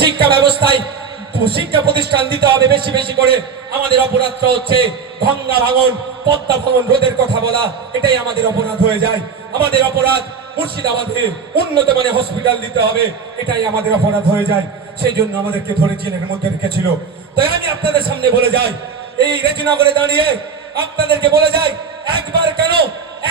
শিক্ষা ব্যবস্থায় শিক্ষা প্রতিষ্ঠান দিতে হবে বেশি বেশি করে। আমাদের অপরাধটা হচ্ছে গঙ্গা ভাঙন, পদ্মা ভাঙন রোধের কথা বলা, এটাই আমাদের অপরাধ হয়ে যায়। আমাদের অপরাধ মুর্শিদাবাদে উন্নত মানের হসপিটাল দিতে হবে, এটাই আমাদের অপরাধ হয়ে যায়। সেই জন্য আমাদেরকে ধরে জেলের মধ্যে রেখেছিল। তাই আমি আপনাদের সামনে বলে যাই, এই রেজিনগরে দাঁড়িয়ে আপনাদেরকে বলে যাই, একবার কেন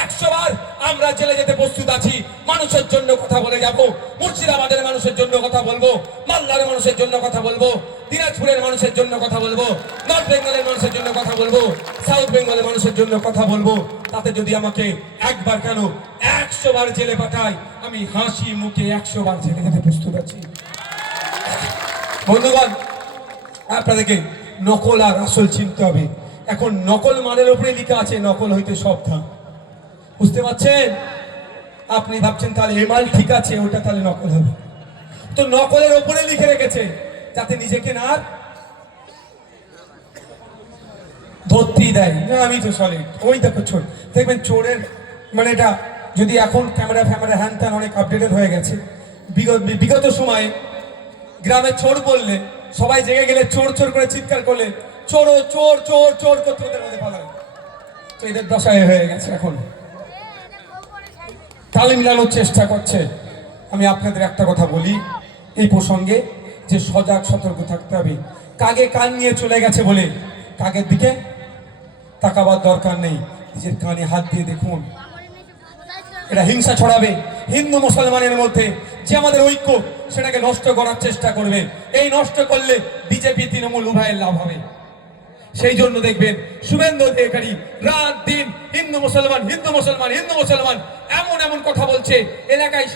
100 বার আমরা জেলে যেতে প্রস্তুত আছি। মানুষের জন্য কথা বলে যাব, মুর্শিদাবাদের মানুষের জন্য কথা বলবো, মালদার মানুষের জন্য কথা বলবো, দিনাজপুরের মানুষের জন্য কথা বলবো, নর্থ বেঙ্গলের মানুষের জন্য কথা বলবো, সাউথ বেঙ্গলের মানুষের জন্য কথা বলবো। তাতে যদি আমাকে একবার কেন 100 বার জেলে পাঠায়, আমি হাসি মুখে 100 বার জেলে যেতে প্রস্তুত আছি। বন্ধুগণ, আপনাদেরকে নকল আর আসল চিনতে হবে। এখন নকল মানের উপরে লেখা আছে নকল হইতে সাবধান, বুঝতে পারছেন? আপনি ভাবছেন তাহলে এই মাল ঠিক আছে, ওটা তাহলে নকল হবে। তো নকলের উপরে লিখে রেখেছে যাতে নিজেকে না ধরতেই দেয় না, আমি তো সলিড। ওই দেখো চোর, দেখবেন চোরের মানে এটা যদি এখন ক্যামেরা ফ্যামেরা হ্যান ত্যান অনেক আপডেটেড হয়ে গেছে। বিগত সময়ে গ্রামে চোর বললে সবাই জেগে গেলে চোর চোর করে চিৎকার করলে চোর চোর চোর চোর করতে ওদের মধ্যে পালায়। তো এদের দশায় হয়ে গেছে, এখন তালে মিলানোর চেষ্টা করছে। আমি আপনাদের একটা কথা বলি এই প্রসঙ্গে, যে সজাগ সতর্ক থাকতে হবে। কাকে কান নিয়ে চলে গেছে বলে কাকের দিকে তাকাবার দরকার নেই, নিজের কানে হাত দিয়ে দেখুন। এটা হিংসা ছড়াবে হিন্দু মুসলমানের মধ্যে, যে আমাদের ঐক্য সেটাকে নষ্ট করার চেষ্টা করবে। এই নষ্ট করলে বিজেপি তৃণমূল উভয়ের লাভ হবে। সেই জন্য দেখবেন শুভেন্দু অধিকারী রাত দিন হিন্দু মুসলমান হিন্দু মুসলমান হিন্দু মুসলমান এমন এমন কথা বলছে, এলাকায়